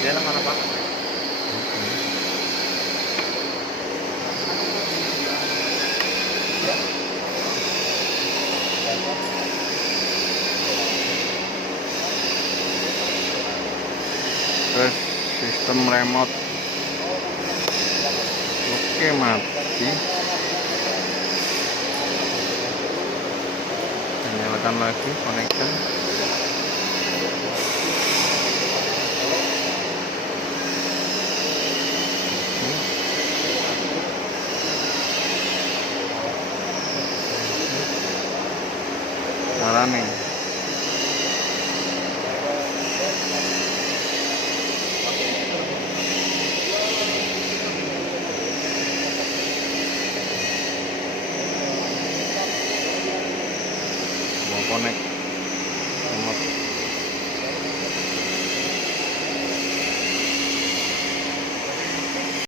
Dia mana Pak? Terus sistem remote oke mati, nyalakan lagi connection.